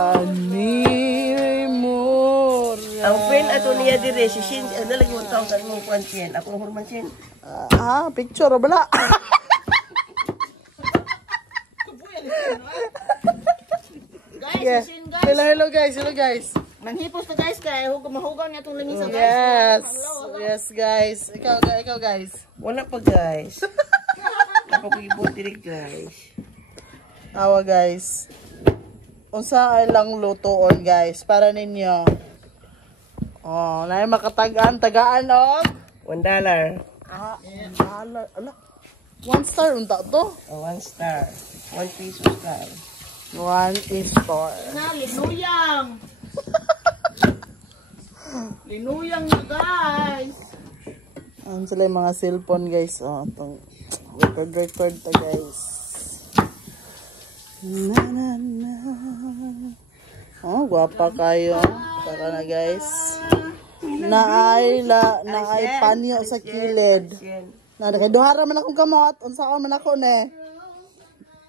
Ani mo. Ang friend ato niya dire si Shin, ano lagi 1,000 mo kuan Shin. Ako horman Shin. Picture bala. Guys, Yeah. Shin guys. Hello guys. Manghipos to guys kay mahugaw niya itong langisa guys. Yes guys. Ikaw guys. Wala pa guys. Napag-ibot dire guys. Awa guys. Unsa ay lang lutoon guys para ninyo. Oh, na makatagaan tagaan og $1. ala. 1 star unta to. 1 star. 1 peso star. 1 is for. Na linuyang. Linuyang na guys. Ang sila yung mga cellphone guys. Oh, itong record to guys. Na. Oh, gwapa kayo. Taka na guys. Naay panyo sa kilid. Na kay duhara man akong kamot. Unsa ka man ako ne?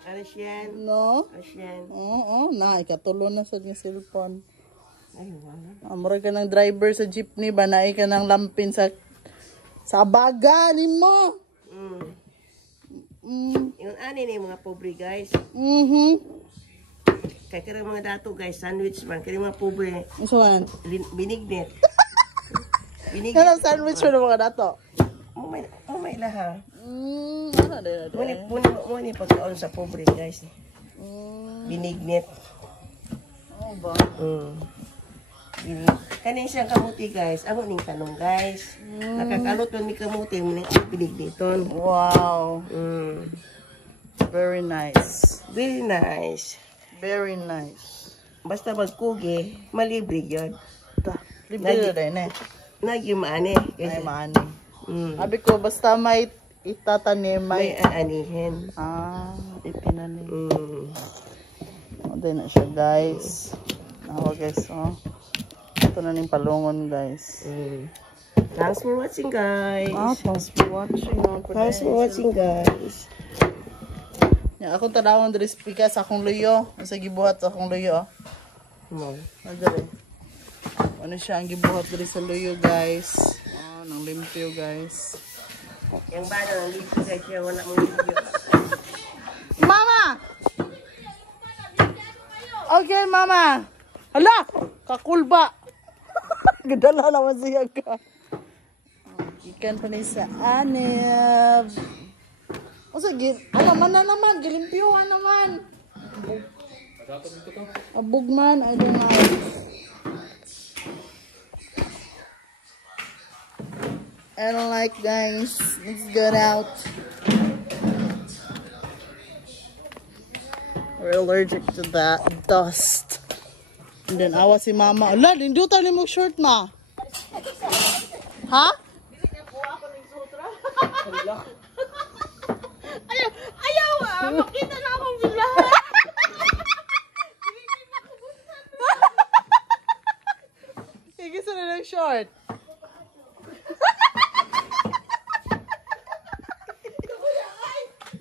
Ano Shin? No? Shin. Oo, na ikatulo na sa cellphone. Ay wala. Amor ka ng driver sa jeepney ba naay ka ng lampin sa baga nimo. Yung ani ni mga pobre guys. Kaya kaya mga dato guys, sandwich man. Kaya mga pobre, Unsa man? binignet. Ano sandwich mo mga dato? May laha. Ano din? Muna pagkaon sa pobre guys. Binignet. Oh ba? Kanin siyang kamuti guys. Ako ning tanong guys. Nakakaluton ni kamuti mo ning binigneton. Wow. Very nice. Very nice. Very nice. Basta magkugi, malibre yun. Libre na din eh. Nagyumane. Ay maani. Sabi ko basta may itatanim May may aanihin. ipinanim. Hindi na siya guys. Guys, oh. Ito na ning palungon guys. Thanks for watching guys. Thanks for watching. Thanks for watching guys. Akong tadawon diri speaker sa akong luyo. Sa gibuhat sa akong luyo. Nagdali. Ano siya ang gibuhat diri sa luyo guys. Nang limpyo guys. Yung bano ng lipo guys, yung wala mong video. Mama! Okay, mama. Hala! Kakulba! Gadala naman siya ka. Ikan pa niya sa anib. O sige, alaman na naman. Gilimpyuhan naman. Abog man. I don't know. I don't like guys. Let's get out. We're allergic to that dust. And then awa si mama. Ala, dindutan ni mo short ma. Ha? Ayaw makita na akong bila. Higis na ng short.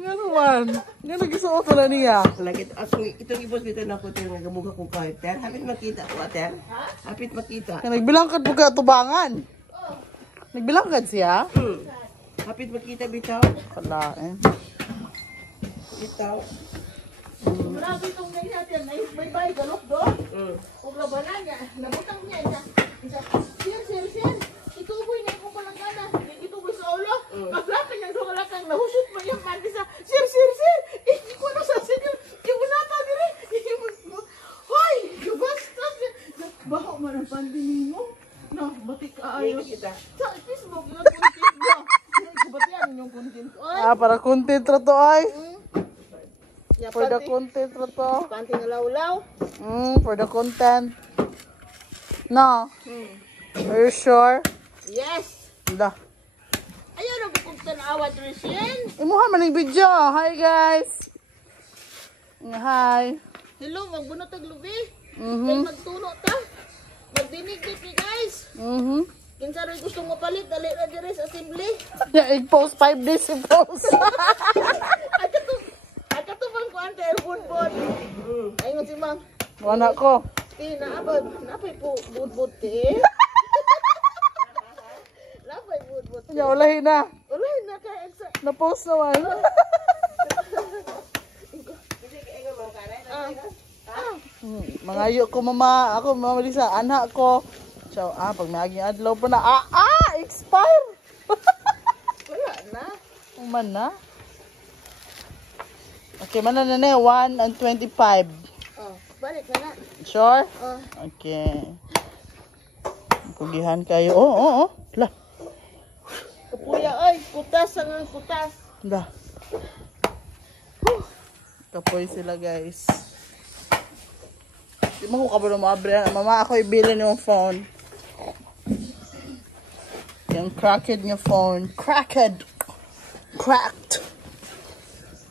Nga naman. Nga nagisuot na niya. Itong ibos dito na ko tayo nagabuga kong kahit. Hapit makita ko ater. Hapit makita. Nagbilangkad po ka tubangan. Nagbilangkad siya? Hapit makita bitaw. Kala eh. Bitaw. Grabe itong nangyayari na bye-bye galok do. Kung labanan niya, nabutang niya niya. Sir. Ituboy niya kung palangana. Ituboy sa ulo. Maglapin niya sa kalakang. Nahusot mo yung man isa. Sir. Hindi ko na sa senyor. Iwalata dire. Hoy! Basta. Baho man ang pandini mo. No, batik kaayo. Sa Facebook, yung content mo. Kabatian yung content ko. Para content ra to ay. For the content ra to. Panty na lawlaw. For the content. No. Are you sure? Yes. Da. Ayaw na bukog tanawa Trishan. Imuha man yung video. Hi guys. Hi. Hello, magbunot ang lubi. Kaya magtuno ta. Magdinig-dig ni guys. Kinsa rin gusto mo palit, dali na dire sa assembly. I-post 5 days i-post. At katubang ko ang airphone board. Ayun si Mang. Wala ko. Ti, napay po budbud ti. Napay budbud. Kanya, ulahin na. Ulay na kaya sa... Na-post naman. Mangayo ko mama. Ako mama Lisa. Anak ko. So, pag may aging adlaw pa na. Expire. Wala na. Man na. Okay, man na 1 and 25. Oh, balik na na. Sure? Oh. Okay. Kugihan kayo. Oo. La. Kapuya, ay, kutas ang kutas. La. Kapoy sila guys. Di mo ko kabalo maabre. Mama, ako ibilin yung phone. Yung cracked niya phone. Cracked.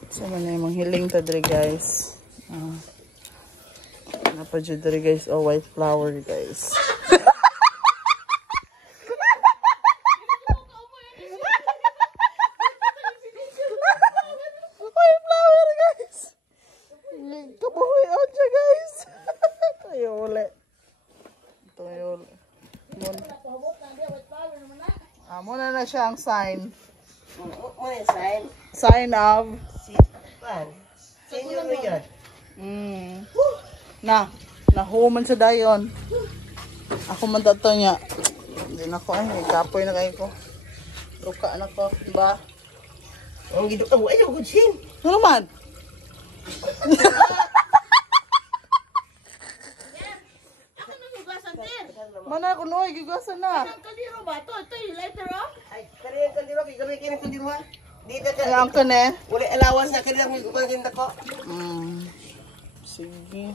So, man na yung hiling ta dre guys. Napadyo dre guys. Oh, white flower guys. White flower guys. Kabuhay out siya guys. Tayo ulit. Tayo ulit. Muna na siya ang sign. Muna yung sign. Sign of. Senior mo yun. Nahuman sa dayon. Ako man tato niya. Hindi na ko kapoy na kayo ko. Luka na ko, diba? Ang gidok ang ayaw ko sin. Ano man? Ako nang hugasan din. Mana ko noy, gigasan na. Ang kaliro ba? Ito yung letter oh. Ay, kanina kandiro kay gabi kini kandiro ha. Di ka Ay, ang kan eh. wala allowance na kanina mo gumanin ko. Sige.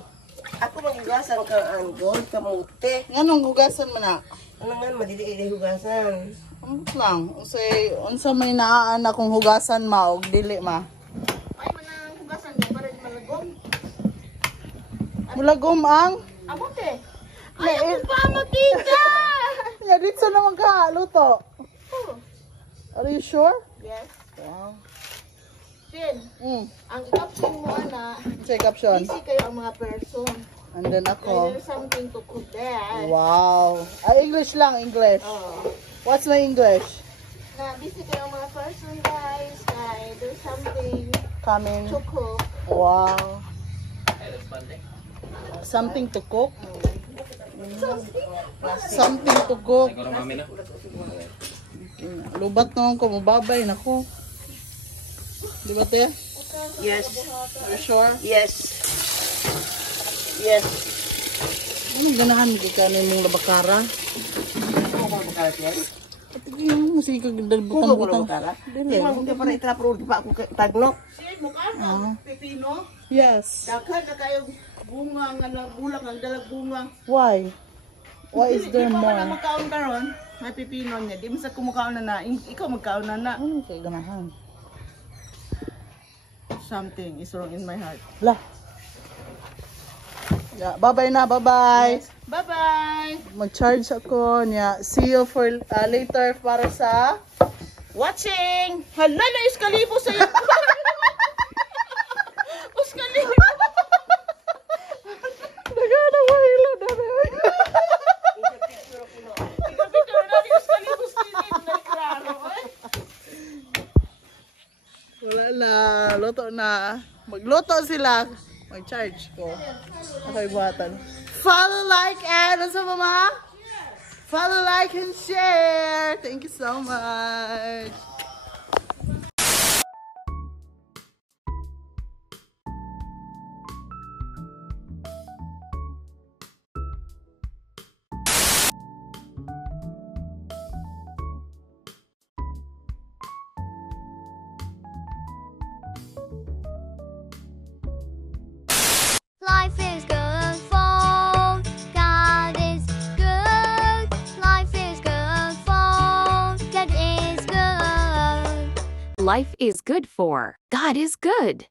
Ako magigasan ka ang gold kamote. Anong hugasan mo na? Ano nga madili ay hugasan. Ano lang? Unsa may naan akong hugasan maog dili ma. Ay, manang hugasan din para di malagom. Mulagom ang. Amote. Ay, ako pa mo, tita! Ya dito naman ka luto. Oh, Are you sure? yes. Wow. Sin, ang caption mo, ana, Say caption. busy kayo ang mga person. And then Kaya ako. there's something to cook there. Wow. English lang, English. Oh. What's my English? Na busy kayo ang mga person, guys. Kaya there's something Coming. to cook. Wow. Something to cook? Something to cook. Lubat naman ko, mababay na ko. Di ba, te? Yes. Are you sure? Yes. Yes. Ano ganahan ko kanin mong labakara? Ako ko makalat yan. At yung musika gandal Kuko ko butang-butang. makala. Dili. Di man ko para itrapro di pa ako tagnok. Sin, mukha pipino. Yes. Daghan na kayo bunga nga bulang ang dalag bunga. Why? Why is there Di pa more? na magkaon karon, may pipino niya. Di mo sa kumakaon na ikaw magkaon na. Ano kay ganahan? Something is wrong in my heart. Lah. Yeah, bye-bye na, bye-bye. Bye-bye! Mag-charge ako niya. See you for later para sa Watching! Hala na, iskalibo sa'yo! Iskalibo! Nagana mahilo na rin. Picture na, iskalibo sa'yo. Nagklaro, eh. Wala na. Luto na. Magluto sila. Mag-charge ko. Ako'y buhatan. Follow, like, and ano sa mama? Follow, like, and share. Thank you so much. Life is good for God is good. Life is good for God is good. Life is good for God is good.